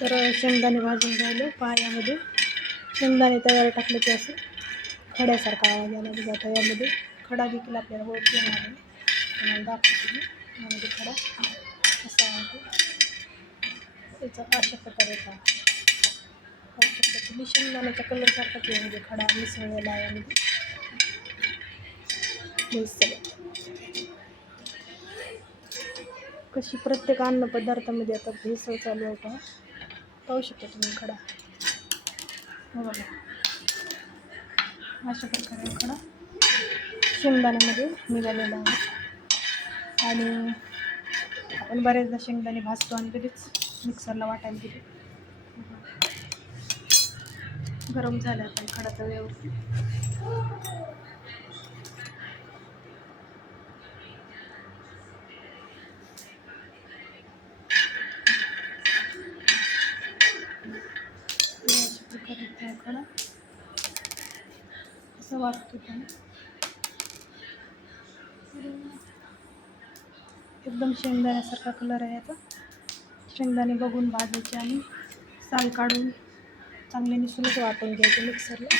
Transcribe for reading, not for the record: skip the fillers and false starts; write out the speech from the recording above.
तर शेंगदाणे भाजून राहिले पायामध्ये. शेंगदाणे तयार टाकले की असं खड्यासारखा आवाज यायला जाता. यामध्ये खडा देखील आपल्याला ओळखू येणार आहे. तुम्हाला दाखवते मी यामध्ये खडा असा आहे. त्याचा अशा प्रकारे पाहू शकता तुम्ही. शेंगदाण्याच्या कलरसारखाच यामध्ये खडा मिसळलेला आहे यामध्ये. कशी प्रत्येक अन्नपदार्थामध्ये आता भेसळ चालू आहे का पाहू शकता तुम्ही खडा. बघा अशा प्रकारे खडा शेंगदाण्यामध्ये निघालेला आहे. आणि आपण बऱ्याचदा शेंगदाणे भाजतो आणि कधीच मिक्सरला वाटायला दिले. गरम झालं आपण खडा तव्यावरती. खडा असं वाटतो त्याने एकदम शेंगदाण्यासारखा कलर आहे आता. शेंगदाणे बघून भाजायचे आणि साल काढून चांगले निसूनच वाटून घ्यायचे मिक्सरला.